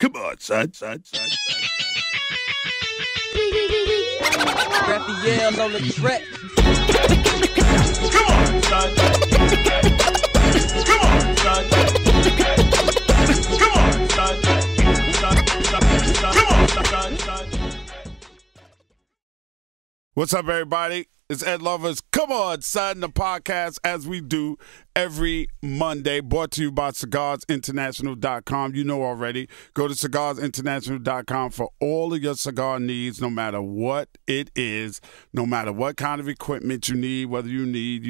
Come on, son. Raphael's on the track. Come on, son. Come on, son. Come on, son. Come on, son. What's up, everybody? It's Ed Lover's Come On, Son, the podcast, as we do every Monday, brought to you by cigarsinternational.com. You know already. Go to cigarsinternational.com for all of your cigar needs, no matter what it is, no matter what kind of equipment you need, whether you need,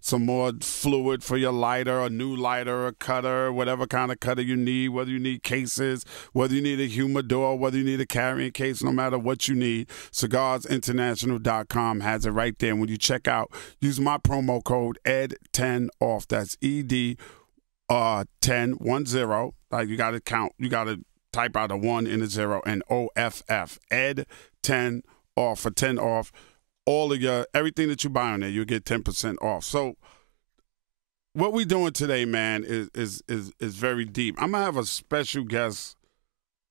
some more fluid for your lighter, a new lighter, a cutter, whatever kind of cutter you need, whether you need cases, whether you need a humidor, whether you need a carrying case, no matter what you need, cigarsinternational.com has it right there. When you check out, use my promo code ED10OFF. That's ED 1010. Like you got to count. You got to type out a 1 and a 0 and OFF. ED10 off for 10 off. All of everything that you buy on there, you'll get 10% off. So what we doing today, man, is very deep. I'm gonna have a special guest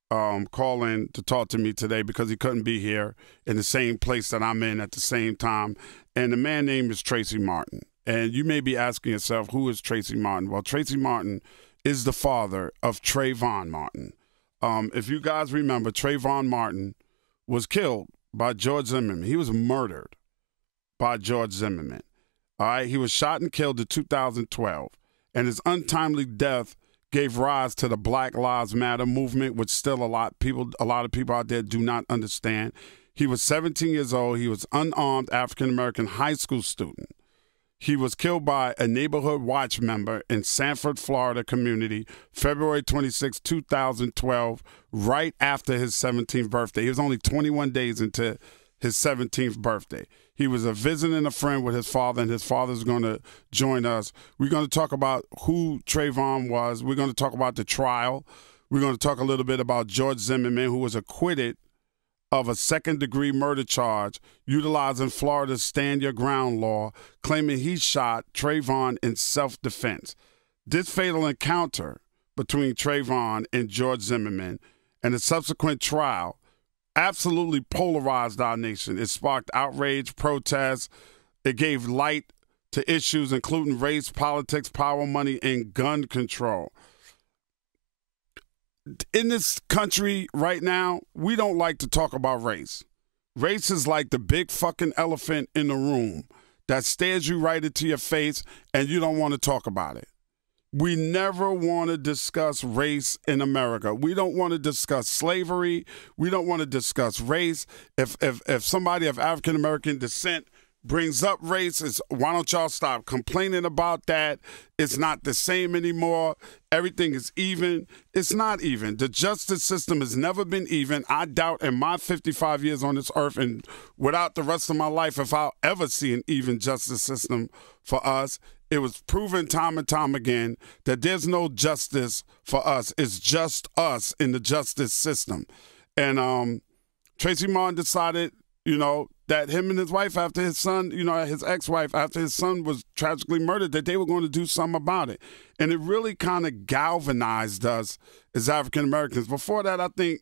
call in to talk to me today because he couldn't be here in the same place that I'm in at the same time. And the man's name is Tracy Martin. And you may be asking yourself, who is Tracy Martin? Well, Tracy Martin is the father of Trayvon Martin. If you guys remember, Trayvon Martin was killed by George Zimmerman. He was murdered by George Zimmerman. All right, he was shot and killed in 2012. And his untimely death gave rise to the Black Lives Matter movement, which still a lot of people out there do not understand. He was 17 years old. He was unarmed African-American high school student. He was killed by a neighborhood watch member in Sanford, Florida community, February 26, 2012, right after his 17th birthday. He was only 21 days into his 17th birthday. He was visiting a friend with his father, and his father's going to join us. We're going to talk about who Trayvon was. We're going to talk about the trial. We're going to talk a little bit about George Zimmerman, who was acquitted of a second-degree murder charge utilizing Florida's Stand Your Ground law, claiming he shot Trayvon in self-defense. This fatal encounter between Trayvon and George Zimmerman and the subsequent trial absolutely polarized our nation. It sparked outrage, protests. It gave light to issues including race, politics, power, money, and gun control. In this country right now, we don't like to talk about race. Race is like the big fucking elephant in the room that stares you right into your face and you don't want to talk about it. We never want to discuss race in America. We don't want to discuss slavery. We don't want to discuss race. If somebody of African-American descent brings up race, why don't y'all stop complaining about that? It's not the same anymore. Everything is even. It's not even. The justice system has never been even. I doubt in my 55 years on this earth and without the rest of my life if I'll ever see an even justice system for us. It was proven time and time again that there's no justice for us. It's just us in the justice system. And Tracy Martin decided, that him and his wife, after his son, his ex-wife, after his son was tragically murdered, that they were going to do something about it. And it really kind of galvanized us as African Americans. Before that, I think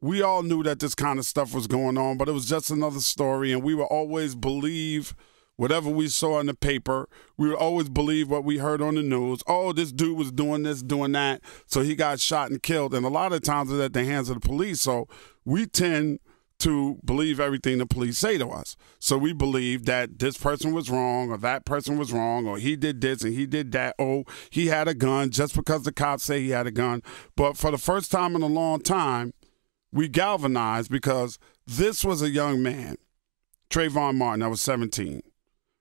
we all knew that this kind of stuff was going on, but it was just another story, and we would always believe whatever we saw in the paper. We would always believe what we heard on the news. Oh, this dude was doing this, doing that, so he got shot and killed. And a lot of times it's at the hands of the police, so we tend to believe everything the police say to us. So we believe that this person was wrong or that person was wrong or he did this and he did that. Oh, he had a gun just because the cops say he had a gun. But for the first time in a long time, we galvanized because this was a young man, Trayvon Martin, that was 17.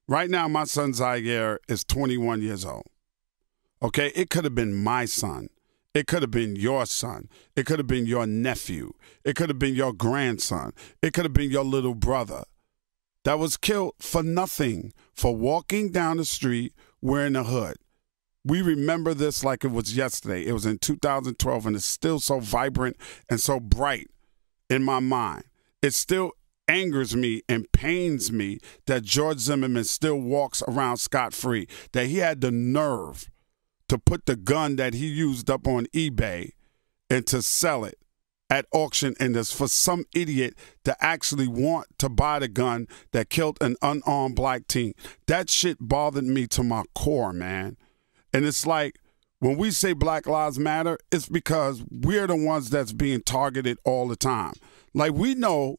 Right now, my son Zaire is 21 years old. Okay, it could have been my son. It could have been your son. It could have been your nephew. It could have been your grandson. It could have been your little brother that was killed for nothing, for walking down the street wearing a hood. We remember this like it was yesterday. It was in 2012, and it's still so vibrant and so bright in my mind. It still angers me and pains me that George Zimmerman still walks around scot-free, that he had the nerve to put the gun that he used up on eBay and to sell it at auction, and there's for some idiot to actually want to buy the gun that killed an unarmed black teen. That shit bothered me to my core, man. And it's like, when we say Black Lives Matter, it's because we're the ones that's being targeted all the time. Like, we know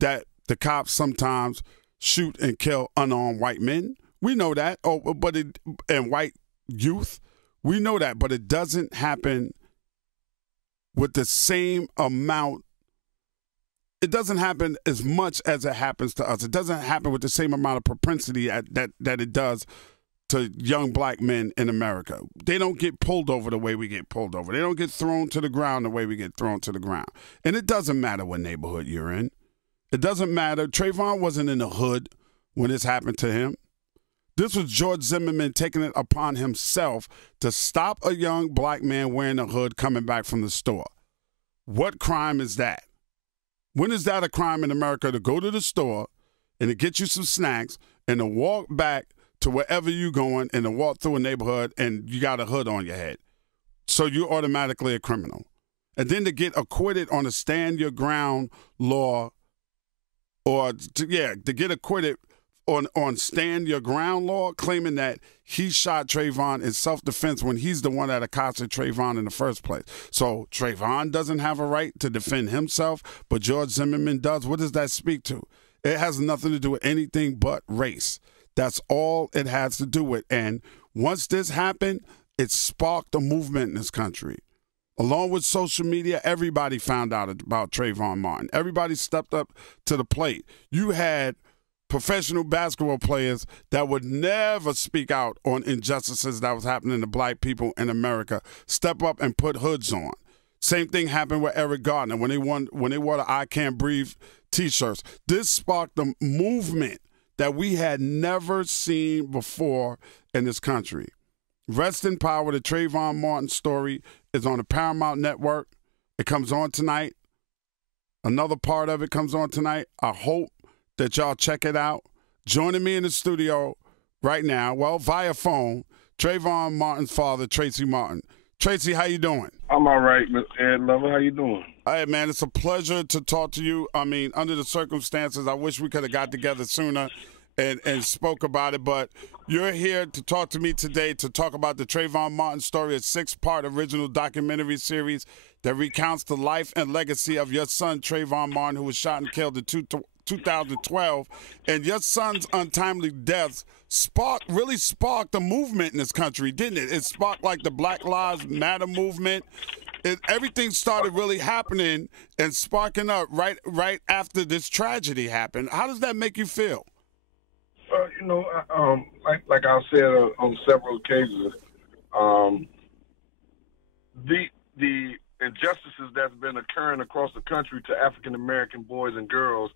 that the cops sometimes shoot and kill unarmed white men. We know that. And white youth. We know that, but it doesn't happen with the same amount. It doesn't happen as much as it happens to us. It doesn't happen with the same amount of propensity that it does to young black men in America. They don't get pulled over the way we get pulled over. They don't get thrown to the ground the way we get thrown to the ground. And it doesn't matter what neighborhood you're in. It doesn't matter. Trayvon wasn't in the hood when this happened to him. This was George Zimmerman taking it upon himself to stop a young black man wearing a hood coming back from the store. What crime is that? When is that a crime in America, to go to the store and to get you some snacks and to walk back to wherever you're going and to walk through a neighborhood and you got a hood on your head? So you're automatically a criminal. And then to get acquitted on a stand your ground law, or to get acquitted on stand your ground law, claiming that he shot Trayvon in self-defense when he's the one that accosted Trayvon in the first place. So Trayvon doesn't have a right to defend himself, but George Zimmerman does. What does that speak to? It has nothing to do with anything but race. That's all it has to do with. And once this happened, it sparked a movement in this country. Along with social media, everybody found out about Trayvon Martin. Everybody stepped up to the plate. You had professional basketball players that would never speak out on injustices that was happening to black people in America step up and put hoods on. Same thing happened with Eric Gardner when they wore the I Can't Breathe T-shirts. This sparked a movement that we had never seen before in this country. Rest in power. The Trayvon Martin story is on the Paramount Network. It comes on tonight. Another part of it comes on tonight. I hope that y'all check it out. Joining me in the studio right now, well, via phone, Trayvon Martin's father, Tracy Martin. Tracy, how you doing? I'm all right, Mr. Ed Lover. How you doing? Hey, man, it's a pleasure to talk to you. I mean, under the circumstances, I wish we could have got together sooner and spoke about it, but you're here to talk to me today to talk about the Trayvon Martin story, a 6-part original documentary series that recounts the life and legacy of your son, Trayvon Martin, who was shot and killed in 2012. And your son's untimely death really sparked a movement in this country, didn't it? It sparked like the Black Lives Matter movement. Everything started really happening and sparking up right after this tragedy happened. How does that make you feel? Like I said on several occasions, the injustices that's been occurring across the country to African American boys and girls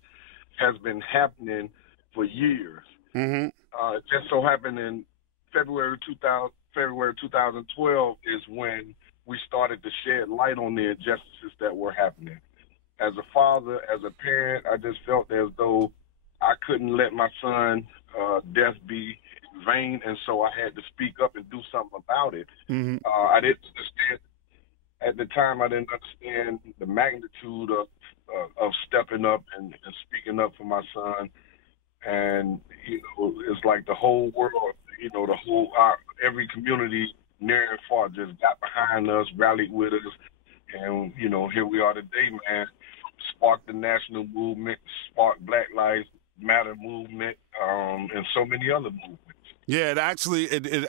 has been happening for years. Mm-hmm. It just so happened in February 2012 is when we started to shed light on the injustices that were happening. As a father, as a parent, I just felt as though I couldn't let my son death be vain, and so I had to speak up and do something about it. Mm-hmm. I didn't understand at the time. I didn't understand the magnitude of stepping up and speaking up for my son. And it's like the whole world, every community near and far just got behind us, rallied with us, and here we are today, man. Sparked the national movement, sparked Black Lives Matter movement, and so many other movements. Yeah, it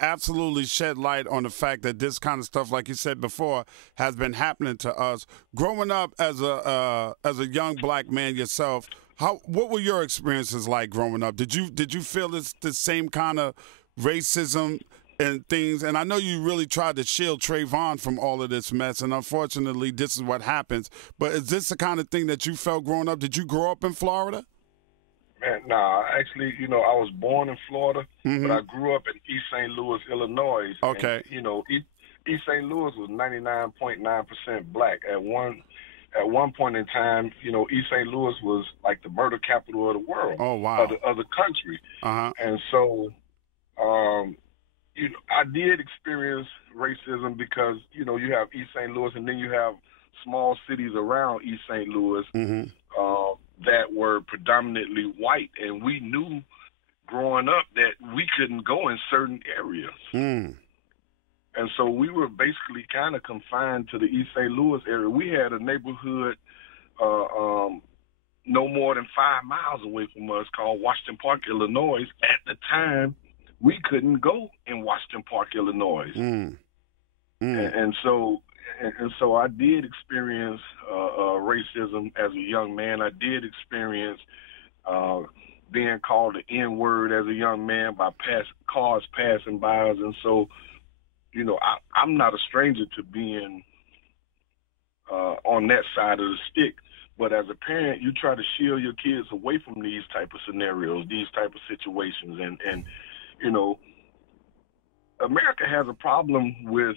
absolutely shed light on the fact that this kind of stuff, like you said before, has been happening to us. Growing up as a young black man yourself, what were your experiences like growing up? Did you feel the same kind of racism and things? And I know you really tried to shield Trayvon from all of this mess, and unfortunately, this is what happens. But is this the kind of thing that you felt growing up? Did you grow up in Florida? Man, nah. Actually, I was born in Florida, Mm-hmm. but I grew up in East St. Louis, Illinois. Okay. And, East St. Louis was 99.9% black. At one point in time, East St. Louis was like the murder capital of the world. Oh, wow. Of the country. Uh-huh. And so, I did experience racism because, you have East St. Louis and then you have small cities around East St. Louis Mm-hmm. that were predominantly white, and we knew growing up that we couldn't go in certain areas. Mm. And so we were basically kind of confined to the East St. Louis area. We had a neighborhood no more than 5 miles away from us called Washington Park, Illinois. At the time, we couldn't go in Washington Park, Illinois. Mm. Mm. And so I did experience racism as a young man. I did experience being called the N-word as a young man by cars passing by us. And so, you know, I'm not a stranger to being on that side of the stick. But as a parent, you try to shield your kids away from these type of scenarios, these type of situations. And you know, America has a problem with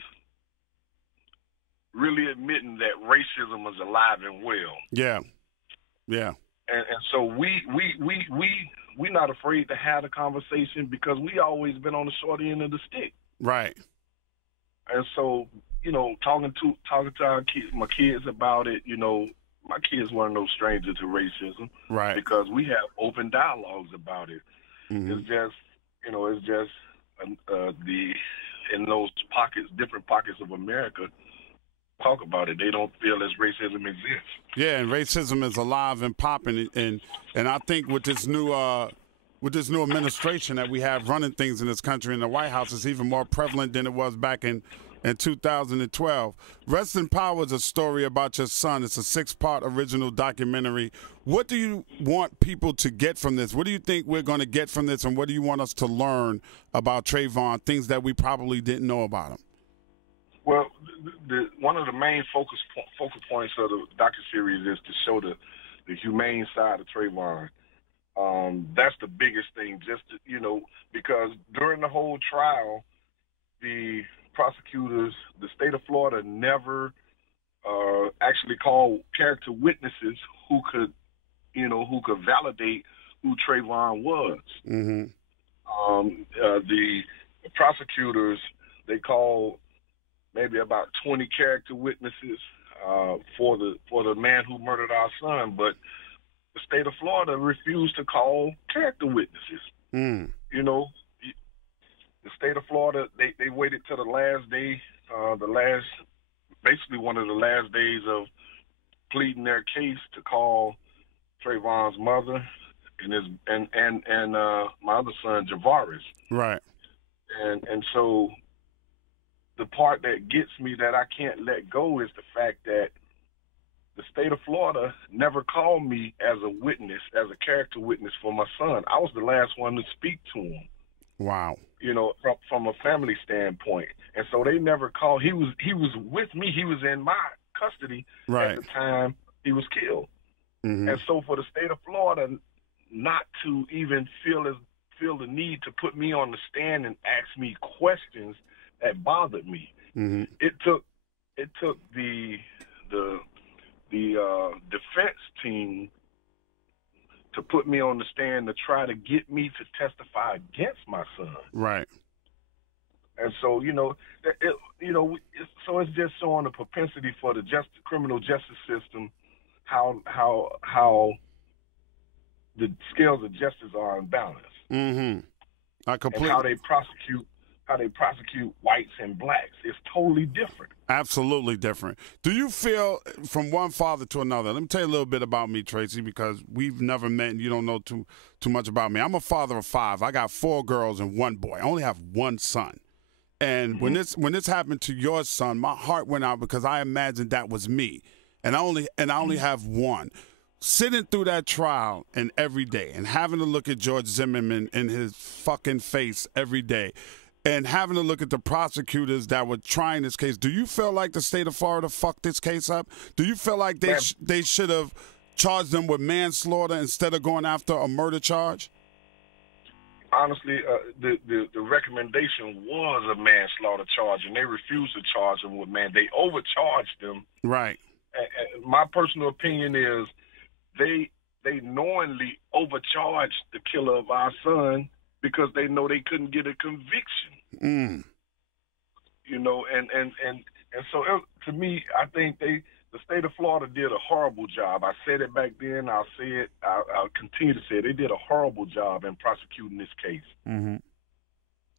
really admitting that racism is alive and well. Yeah. Yeah. And so we're not afraid to have the conversation because we always been on the short end of the stick. Right. And so, you know, talking to my kids about it, you know, my kids weren't no stranger to racism. Right. Because we have open dialogues about it. Mm-hmm. It's just, you know, in those pockets, different pockets of America, talk about it. They don't feel as racism exists. Yeah, and racism is alive and popping, and I think with this new administration that we have running things in this country in the White House, is even more prevalent than it was back in 2012. Rest in Power is a story about your son. It's a 6-part original documentary. What do you want people to get from this? What do you think we're going to get from this, and what do you want us to learn about Trayvon, things that we probably didn't know about him? Well, one of the main focal points of the docuseries is to show the humane side of Trayvon. That's the biggest thing, just to, you know, because during the whole trial, the prosecutors, the state of Florida, never actually called character witnesses who could validate who Trayvon was. Mm-hmm. The prosecutors, they called maybe about 20 character witnesses for the man who murdered our son, but the state of Florida refused to call character witnesses. Mm. You know, the state of Florida, they waited till the last day, basically one of the last days of pleading their case to call Trayvon's mother and my other son, Javaris. Right. And so the part that gets me that I can't let go is the fact that the state of Florida never called me as a witness, as a character witness for my son. I was the last one to speak to him. Wow. You know, from a family standpoint. And so they never called. He was with me. He was in my custody right. at the time he was killed. Mm-hmm. And so for the state of Florida not to even feel the need to put me on the stand and ask me questions, that bothered me. Mm-hmm. It took the defense team to put me on the stand to try to get me to testify against my son. Right. And so, so it's just showing the propensity for the criminal justice system, how the scales of justice are unbalanced. Mm-hmm. And how they prosecute whites and blacks is totally different. Absolutely different. Do you feel, from one father to another, let me tell you a little bit about me, Tracy, because we've never met and you don't know too much about me. I'm a father of 5. I got 4 girls and 1 boy. I only have 1 son. And mm-hmm. when this happened to your son, my heart went out because I imagined that was me. And I only have 1. Sitting through that trial and every day and having to look at George Zimmerman in his fucking face every day, and having to look at the prosecutors that were trying this case, do you feel like the state of Florida fucked this case up? Do you feel like they should have charged them with manslaughter instead of going after a murder charge? Honestly, the recommendation was a manslaughter charge, and they refused to charge them with They overcharged them. Right. And my personal opinion is they knowingly overcharged the killer of our son because they know they couldn't get a conviction. Mm. You know, and so to me, I think they the state of Florida did a horrible job. I said it back then. I'll say it. I'll continue to say it. They did a horrible job in prosecuting this case. Mm-hmm.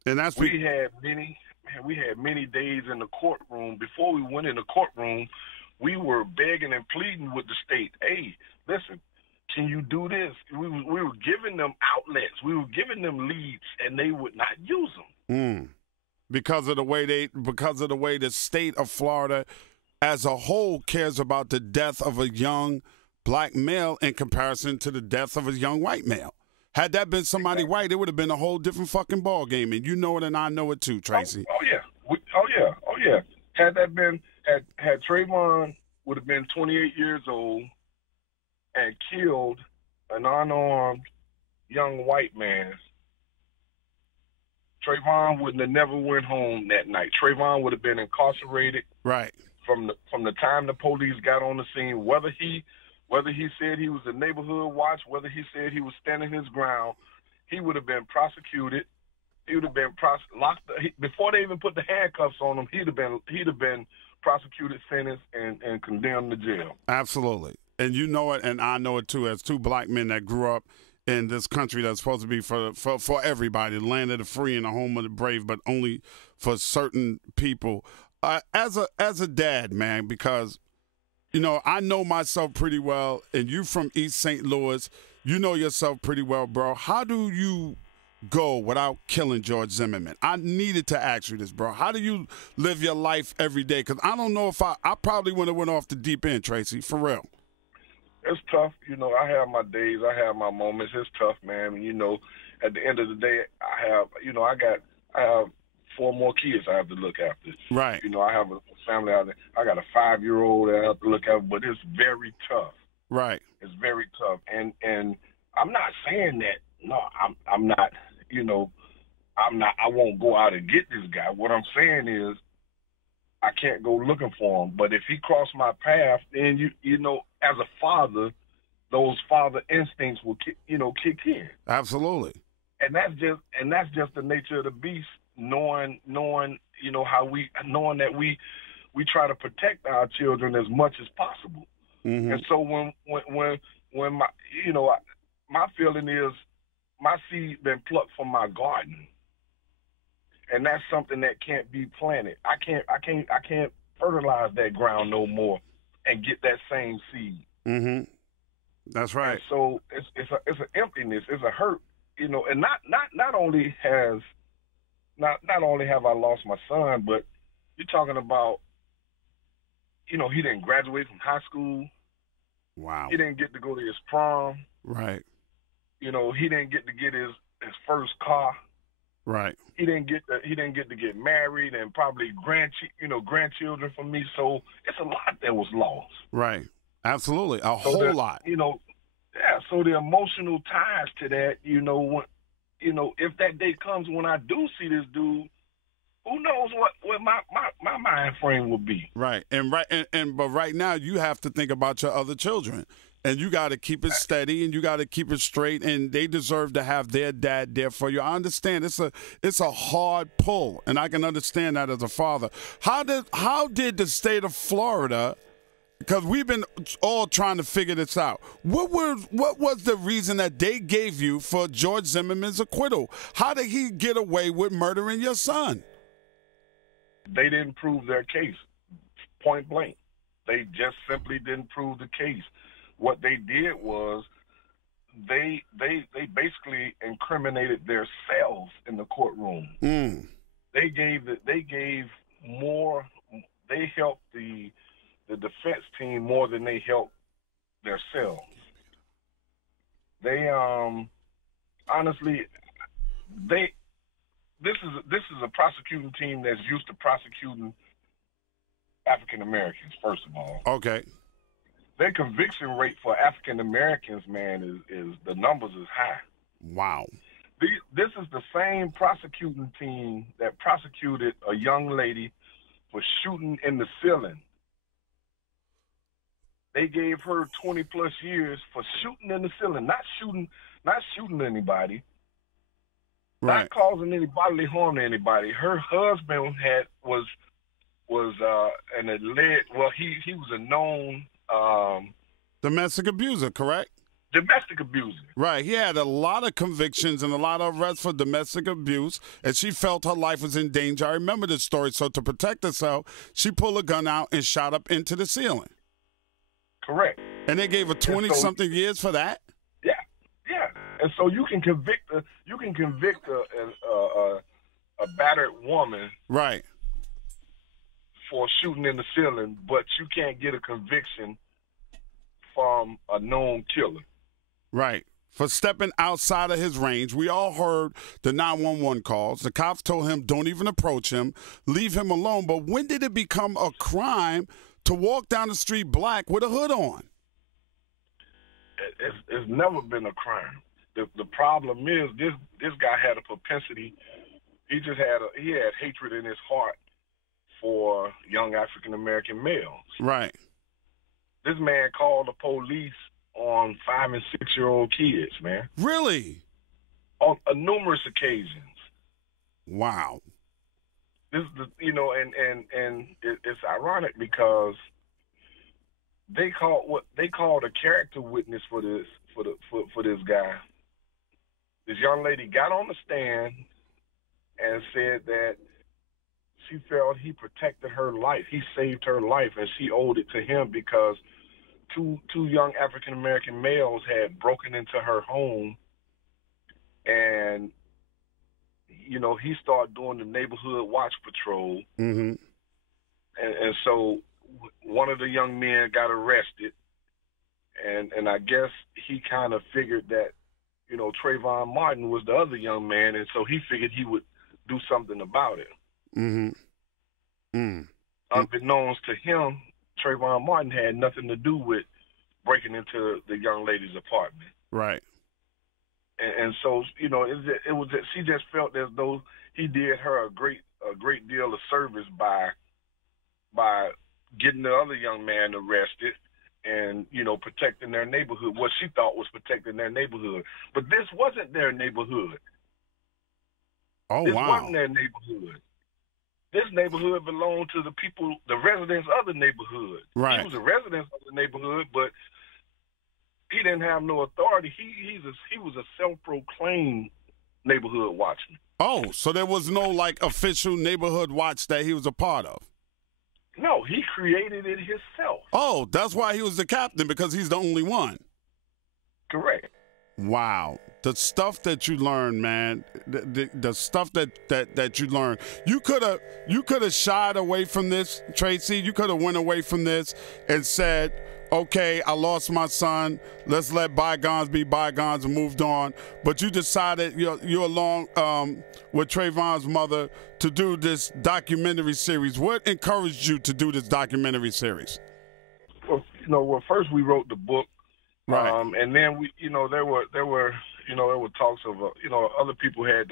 And that's we had many days in the courtroom. Before we went in the courtroom, we were begging and pleading with the state. Hey, listen, can you do this? We were giving them outlets. We were giving them leads, and they would not use them. Because of the way the state of Florida as a whole cares about the death of a young black male in comparison to the death of a young white male. Had that been somebody white, it would have been a whole different fucking ball game, and you know it, and I know it too, Tracy. Oh yeah. Had that been had Trayvon would have been 28 years old and killed an unarmed young white man, Trayvon wouldn't have never went home that night. Trayvon would have been incarcerated. Right. From the time the police got on the scene, whether he said he was a neighborhood watch, whether he said he was standing his ground, he would have been prosecuted. He would have been locked before they even put the handcuffs on him. He'd have been prosecuted, sentenced, and condemned to jail. Absolutely, and you know it, and I know it too. As two black men that grew up in this country that's supposed to be for everybody, the land of the free and the home of the brave, but only for certain people. As a dad, man, because you know I know myself pretty well, and you from East St. Louis, you know yourself pretty well, bro. How do you go without killing George Zimmerman? I needed to ask you this, bro. How do you live your life every day? Because I don't know if I probably would have went off the deep end, Tracy, for real. It's tough. You know, I have my days. I have my moments. It's tough, man. You know, at the end of the day, I have 4 more kids I have to look after. Right. You know, I have a family out there. I got a 5-year-old that I have to look after, but it's very tough. Right. It's very tough. And I'm not saying that, no, I'm not, you know, I won't go out and get this guy. What I'm saying is I can't go looking for him. But if he crossed my path, then you know, as a father, those father instincts will kick in. Absolutely. And that's just the nature of the beast. Knowing you know knowing that we try to protect our children as much as possible. Mm-hmm. And so when my feeling is my seed been plucked from my garden. And that's something that can't be planted. I can't fertilize that ground no more and get that same seed. Mm-hmm. That's right. And so it's an emptiness, it's a hurt, you know. And not only have I lost my son, but you're talking about, you know, he didn't graduate from high school. Wow. He didn't get to go to his prom. Right. You know, he didn't get to get his first car. Right. He didn't get to get married and probably grandchildren from me. So it's a lot that was lost. Right. Absolutely. A whole lot. You know, yeah. So the emotional ties to that, you know, if that day comes when I do see this dude, who knows what my mind frame will be. Right. But right now you have to think about your other children. And you got to keep it steady, and you got to keep it straight, and they deserve to have their dad there for you. I understand it's a hard pull, and I can understand that as a father. How did the state of Florida, because we've been all trying to figure this out, what was the reason that they gave you for George Zimmerman's acquittal? How did he get away with murdering your son? They didn't prove their case, point blank. They just simply didn't prove the case. What they did was they basically incriminated themselves in the courtroom. Mm. They helped the defense team more than they helped themselves. They honestly this is a prosecuting team that's used to prosecuting African Americans, first of all. Okay. Their conviction rate for African Americans, man, is the numbers is high. Wow. This is the same prosecuting team that prosecuted a young lady for shooting in the ceiling. They gave her 20 plus years for shooting in the ceiling, not shooting anybody, right, not causing any bodily harm to anybody. Her husband was was and it led. Well, he was a known Domestic abuser, correct? domestic abuser. Right. He had a lot of convictions and a lot of arrests for domestic abuse, and she felt her life was in danger. I remember this story. So to protect herself, she pulled a gun out and shot up into the ceiling. Correct. And they gave her 20-something years for that? Yeah, yeah. And so you can convict a battered woman Right. for shooting in the ceiling, but you can't get a conviction from a known killer. Right. For stepping outside of his range. We all heard the 911 calls. The cops told him, don't even approach him, leave him alone. But when did it become a crime to walk down the street black with a hood on? It's never been a crime. The problem is this guy had a propensity. He had hatred in his heart for young African American males. Right. This man called the police on 5- and 6-year-old kids, man. Really? On numerous occasions. Wow. This is it's ironic because they called a character witness for this guy. This young lady got on the stand and said that she felt he protected her life. He saved her life, and she owed it to him because two young African American males had broken into her home, and he started doing the neighborhood watch patrol. Mm-hmm. And so one of the young men got arrested, and I guess he kind of figured that Trayvon Martin was the other young man, and so he figured he would do something about it. Mm-hmm. Mm. Unbeknownst to him, Trayvon Martin had nothing to do with breaking into the young lady's apartment. Right. And so it was that she just felt as though he did her a great deal of service by getting the other young man arrested and protecting their neighborhood. What she thought was protecting their neighborhood, but this wasn't their neighborhood. Oh, this wow. wasn't their neighborhood. This neighborhood belonged to the people, the residents of the neighborhood. Right. He was a resident of the neighborhood, but he didn't have no authority. He was a self-proclaimed neighborhood watchman. Oh, so there was no official neighborhood watch that he was a part of? No, he created it himself. Oh, that's why he was the captain, because he's the only one. Correct. Wow. The stuff that you learned, man, the stuff that you learned. You could have shied away from this, Tracy. You could have went away from this and said, okay, I lost my son. Let's let bygones be bygones and moved on. But you decided you're along with Trayvon's mother to do this documentary series. What encouraged you to do this documentary series? Well, first we wrote the book, right, and then there were talks of other people had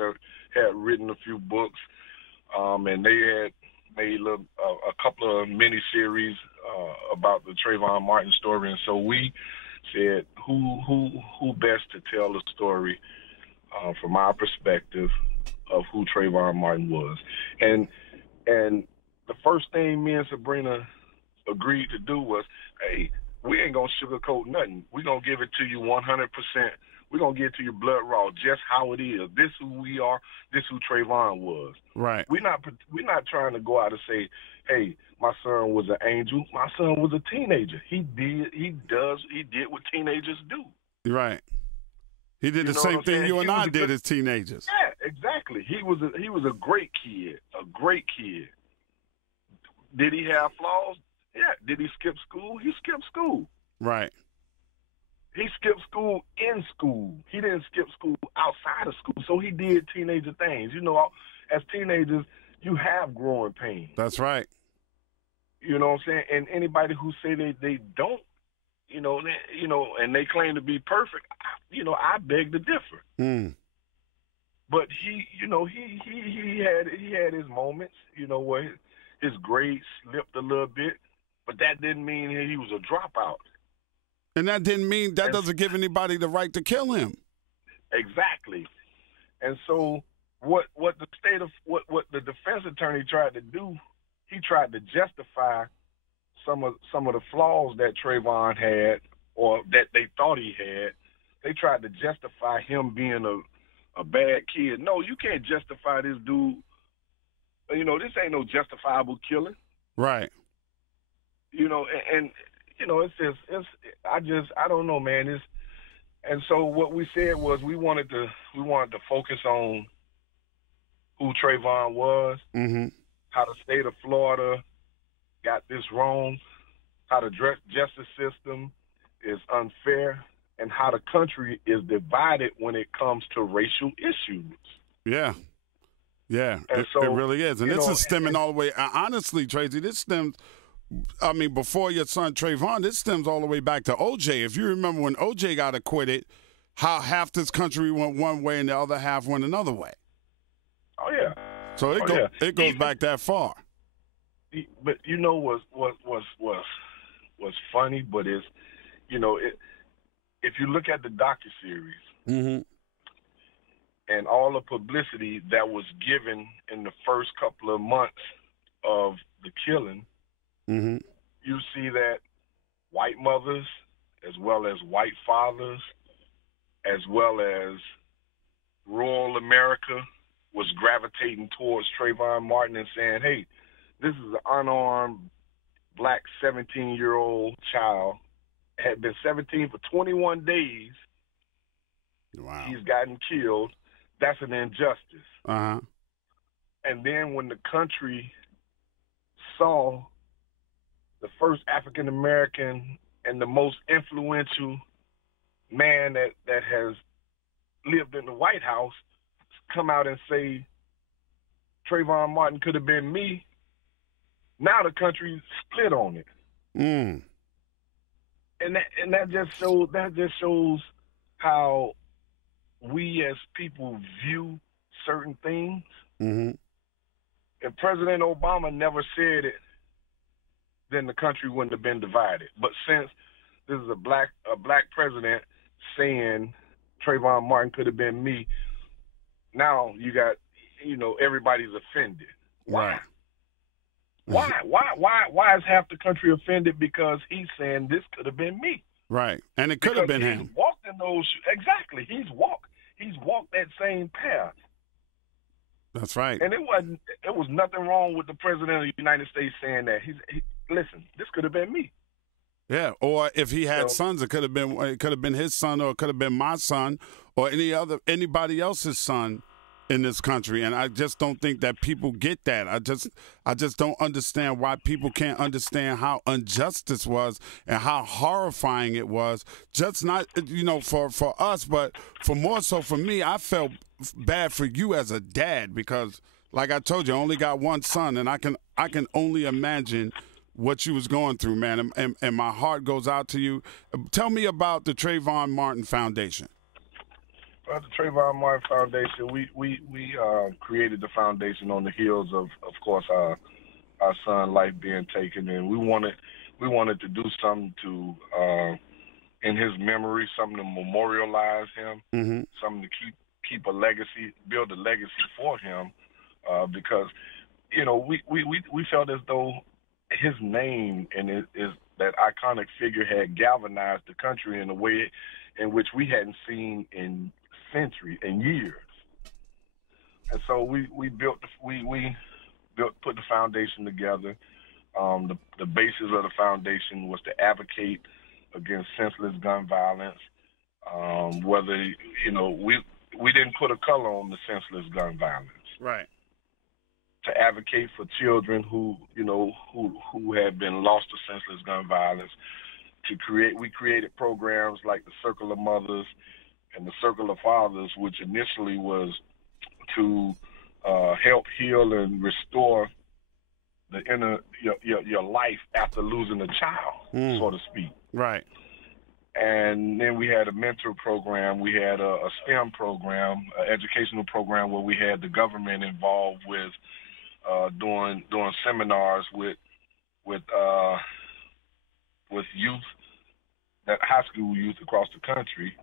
written a few books, and they had made a couple of mini series about the Trayvon Martin story, and so we said who best to tell the story from our perspective of who Trayvon Martin was, and the first thing me and Sabrina agreed to do was, hey, we ain't gonna sugarcoat nothing. We're gonna give it to you 100%. We're gonna give it to you blood raw, just how it is. This who we are. This who Trayvon was. Right. We're not trying to go out and say, hey, my son was an angel. My son was a teenager. He did what teenagers do. Right. He did the same thing you and I did as teenagers. Yeah, exactly. He was a great kid. A great kid. Did he have flaws? Yeah. Did he skip school? He skipped school. Right. He skipped school in school. He didn't skip school outside of school. So he did teenager things. As teenagers, you have growing pains. That's right. You know what I'm saying? And anybody who say they don't, and they claim to be perfect, I beg to differ. Mm. But he had his moments, where his grades slipped a little bit, but that didn't mean he was a dropout. And that didn't mean that doesn't give anybody the right to kill him. Exactly. And so what the defense attorney tried to do, he tried to justify some of the flaws that Trayvon had, or that they thought he had. They tried to justify him being a bad kid. No, you can't justify this dude. You know, this ain't no justifiable killing. Right. You know, and you know, I don't know, man. And so what we said was we wanted to focus on who Trayvon was, Mm-hmm. how the state of Florida got this wrong, how the justice system is unfair, and how the country is divided when it comes to racial issues. Yeah. Yeah, And it so, really is. And you this know, is stemming all the way. Honestly, Tracy, this stems, I mean, before your son Trayvon, this stems all the way back to OJ. If you remember when OJ got acquitted, how half this country went one way and the other half went another way. Oh, yeah. So it goes back that far. But you know what's funny, but it's, you know, if you look at the docuseries, Mm-hmm. and all the publicity that was given in the first couple of months of the killing, Mm-hmm. you see that white mothers, as well as white fathers, as well as rural America, was gravitating towards Trayvon Martin and saying, hey, this is an unarmed black 17-year-old child, had been 17 for 21 days. Wow. He's gotten killed. That's an injustice. Uh-huh. And then when the country saw the first African American and the most influential man that has lived in the White House come out and say Trayvon Martin could have been me, now the country split on it. Mm. And that just shows how we as people view certain things. Mm-hmm. If President Obama never said it, then the country wouldn't have been divided. But since this is a black president saying Trayvon Martin could have been me, now you got, you know, everybody's offended. Why? Right. Why is half the country offended because he's saying this could have been me? Right. And it could have been him. He's walked in those, exactly. He's walked that same path. That's right. And it was nothing wrong with the president of the United States saying that. Listen, this could have been me. Yeah, or if he had sons, it could have been his son, or it could have been my son, or anybody else's son in this country. And I just don't think that people get that. I just don't understand why people can't understand how unjust this was and how horrifying it was. Just not, you know, for us, but for more so for me. I felt bad for you as a dad because, like I told you, I only got one son, and I can only imagine what you was going through, man, and my heart goes out to you. Tell me about the Trayvon Martin Foundation. Well, the Trayvon Martin Foundation, we created the foundation on the heels of course, our son life being taken, and we wanted to do something to in his memory, something to memorialize him, Mm-hmm. something to keep a legacy, build a legacy for him, because, you know, we felt as though his name and that iconic figure had galvanized the country in a way in which we hadn't seen in centuries and years. And so we put the foundation together. The basis of the foundation was to advocate against senseless gun violence. Whether, you know, we didn't put a color on the senseless gun violence. Right. To advocate for children who had been lost to senseless gun violence. We created programs like the Circle of Mothers and the Circle of Fathers, which initially was to help heal and restore the your life after losing a child, so to speak. Right. And then we had a mentor program. We had a STEM program, an educational program where we had the government involved with doing seminars with youth, that high school youth across the country,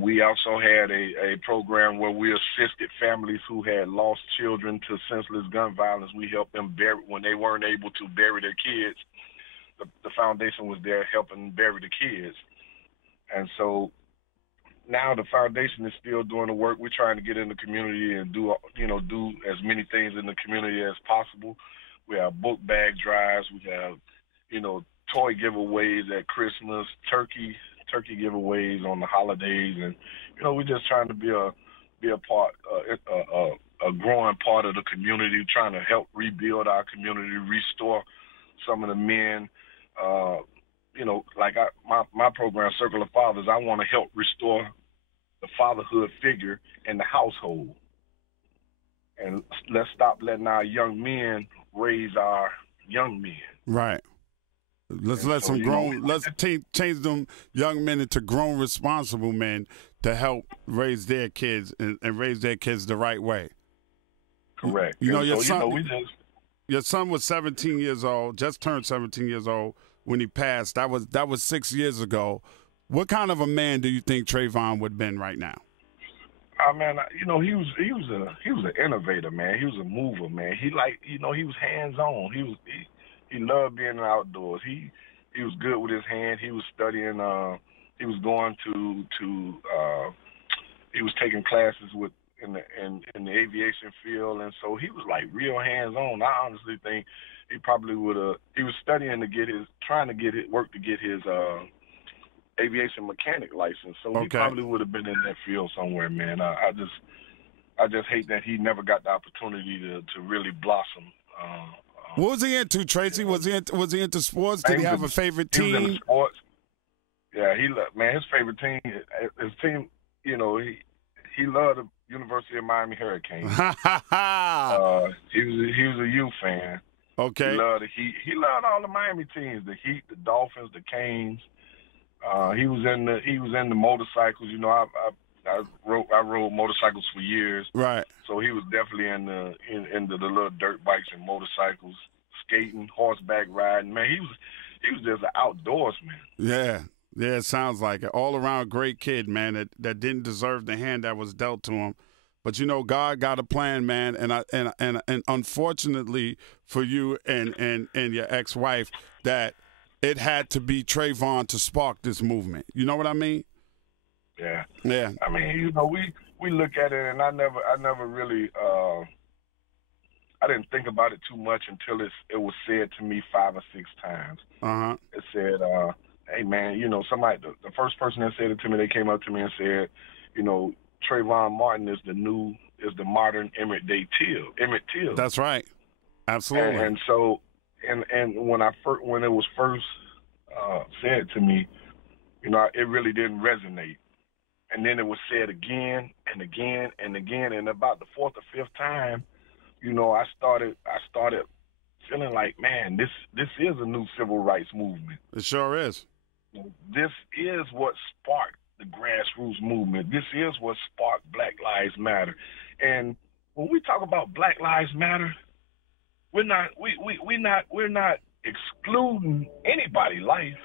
We also had a program where we assisted families who had lost children to senseless gun violence. We helped them bury when they weren't able to bury their kids. The foundation was there helping bury the kids. And so now the foundation is still doing the work. We're trying to get in the community and do as many things in the community as possible. We have book bag drives. We have, toy giveaways at Christmas, turkey giveaways on the holidays, and we're just trying to be a part, a growing part of the community, trying to help rebuild our community, restore some of the men. Like my program, Circle of Fathers, I want to help restore the fatherhood figure in the household, and let's stop letting our young men raise our young men. Right. Let's change them young men into grown, responsible men to help raise their kids and raise their kids the right way. Correct. Your son was 17 years old, just turned 17 years old when he passed. That was 6 years ago. What kind of a man do you think Trayvon would have been right now? Man, he was an innovator, man. He was a mover, man. He was hands on. He loved being outdoors. He was good with his hand. He was studying. He was going to he was taking classes in the aviation field, and so he was like real hands on. I honestly think he probably would have. He was studying trying to get his aviation mechanic license. So He probably would have been in that field somewhere, man. I just hate that he never got the opportunity to really blossom. What was he into, Tracy? Was he into sports? Did he have a favorite team? He was into sports. Yeah, his favorite team. His team, he loved the University of Miami Hurricanes. He was a U fan. Okay. He loved the Heat. He loved all the Miami teams: the Heat, the Dolphins, the Canes. He was in the motorcycles. I rode motorcycles for years. Right. So he was definitely into the little dirt bikes and motorcycles, skating, horseback riding. Man, he was just an outdoorsman. Yeah, it sounds like it. All around great kid, man. That didn't deserve the hand that was dealt to him. But God got a plan, man. And unfortunately for you and your ex-wife, that it had to be Trayvon to spark this movement. You know what I mean? Yeah. Yeah. I mean, we look at it, and I never really I didn't think about it too much until it was said to me 5 or 6 times. Uh-huh. It said, "Hey man, somebody the first person that said it to me, they came up to me and said, Trayvon Martin is the modern Emmett Till." That's right. Absolutely. And so and when it was first said to me, it really didn't resonate. And then it was said again and again and again, and about the 4th or 5th time, I started feeling like, man, this is a new civil rights movement. It sure is. This is what sparked the grassroots movement. This is what sparked Black Lives Matter. And when we talk about Black Lives Matter, we're not excluding anybody's life.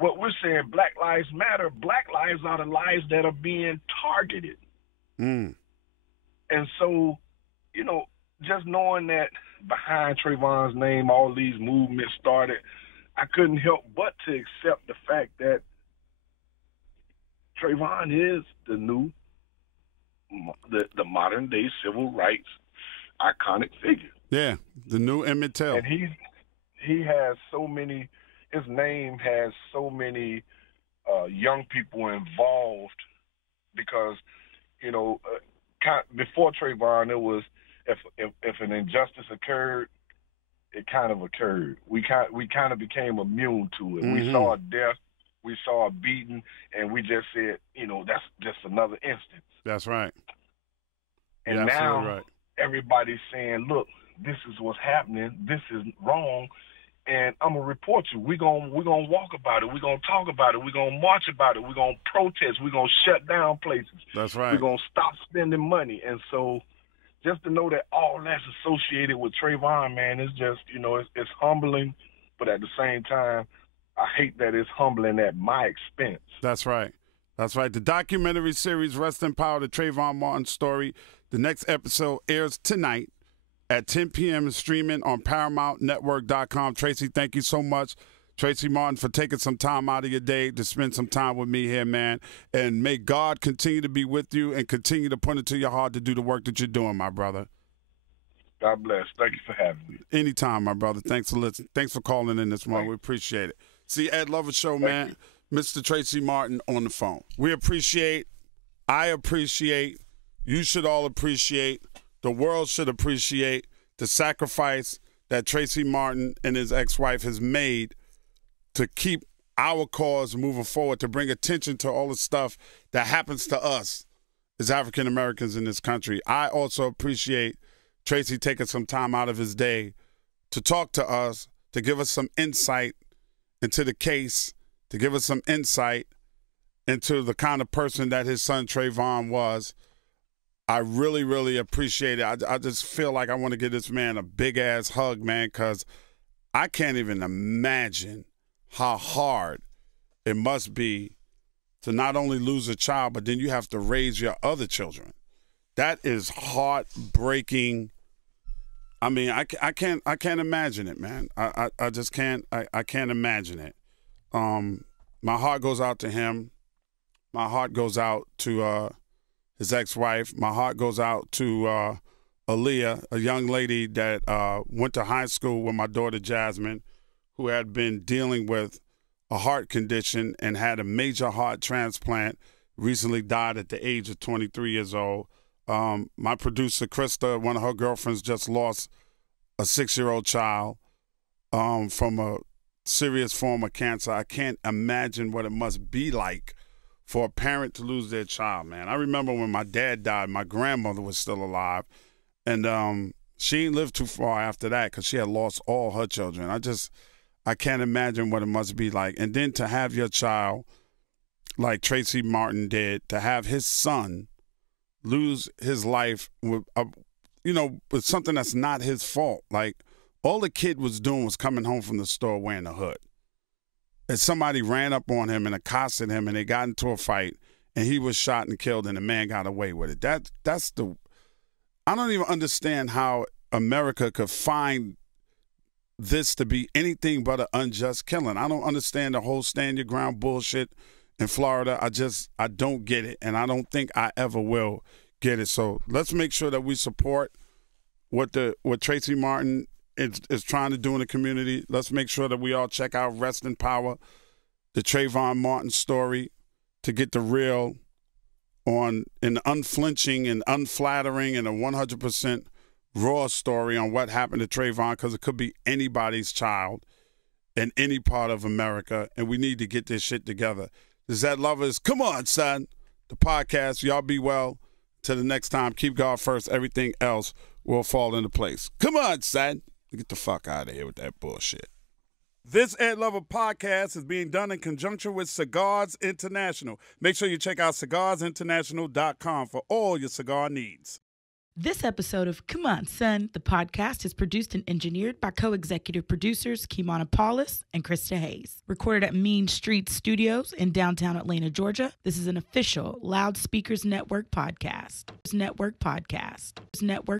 What we're saying, Black Lives Matter, Black lives are the lives that are being targeted. Mm. And so, just knowing that behind Trayvon's name, all these movements started, I couldn't help but to accept the fact that Trayvon is the modern day civil rights iconic figure. Yeah, the new Emmett Till. And he has so many. His name has so many young people involved because, before Trayvon, it was if an injustice occurred, it kind of occurred. We kind of became immune to it. Mm-hmm. We saw a death, we saw a beating, and we just said, that's just another instance. That's right. And now right. Everybody's saying, look, this is what's happening. This is wrong. And I'm gonna report you. We're gonna walk about it. We're gonna talk about it. We're gonna march about it. We're gonna protest. We're gonna shut down places. That's right. We're gonna stop spending money. And so, just to know that all that's associated with Trayvon, man, it's just it's humbling, but at the same time, I hate that it's humbling at my expense. That's right. That's right. The documentary series, Rest in Power, the Trayvon Martin story. The next episode airs tonight at 10 p.m. and streaming on ParamountNetwork.com. Tracy, thank you so much. Tracy Martin, for taking some time out of your day to spend some time with me here, man. And may God continue to be with you and continue to put into your heart to do the work that you're doing, my brother. God bless. Thank you for having me. Anytime, my brother. Thanks for listening. Thanks for calling in this morning. We appreciate it. See, Ed Lover Show, man. Mr. Tracy Martin on the phone. I appreciate, you should all appreciate, the world should appreciate the sacrifice that Tracy Martin and his ex-wife has made to keep our cause moving forward, to bring attention to all the stuff that happens to us as African Americans in this country. I also appreciate Tracy taking some time out of his day to talk to us, to give us some insight into the case, to give us some insight into the kind of person that his son Trayvon was. I really, really appreciate it. I just feel like I want to give this man a big-ass hug, man, because I can't even imagine how hard it must be to not only lose a child, but then you have to raise your other children. That is heartbreaking. I mean, I can't imagine it, man. I just can't. I can't imagine it. My heart goes out to him. My heart goes out to his ex-wife. My heart goes out to Aaliyah, a young lady that went to high school with my daughter Jasmine, who had been dealing with a heart condition and had a major heart transplant, recently died at the age of 23 years old. My producer, Krista, one of her girlfriends, just lost a 6-year-old child from a serious form of cancer. I can't imagine what it must be like for a parent to lose their child, man. I remember when my dad died, my grandmother was still alive, and she didn't live too far after that because she had lost all her children. I can't imagine what it must be like. And then to have your child, like Tracy Martin did, to have his son lose his life with with something that's not his fault. Like, all the kid was doing was coming home from the store wearing a hood. And somebody ran up on him and accosted him, and they got into a fight, and he was shot and killed, and the man got away with it. I don't even understand how America could find this to be anything but an unjust killing. I don't understand the whole stand your ground bullshit in Florida. I don't get it, and I don't think I ever will get it. So let's make sure that we support what Tracy Martin is trying to do in the community. Let's make sure that we all check out Rest in Power, the Trayvon Martin story, to get the real on an unflinching and unflattering and a 100% raw story on what happened to Trayvon, because it could be anybody's child in any part of America, and we need to get this shit together. Is that lovers? Come on, son. The podcast. Y'all be well. Till the next time, keep God first. Everything else will fall into place. Come on, son. Get the fuck out of here with that bullshit. This Ed Lover podcast is being done in conjunction with Cigars International. Make sure you check out cigarsinternational.com for all your cigar needs. This episode of Come On, Son, the podcast is produced and engineered by co-executive producers Kimana Paulus and Krista Hayes. Recorded at Mean Street Studios in downtown Atlanta, Georgia. This is an official Loudspeakers Network podcast. Network.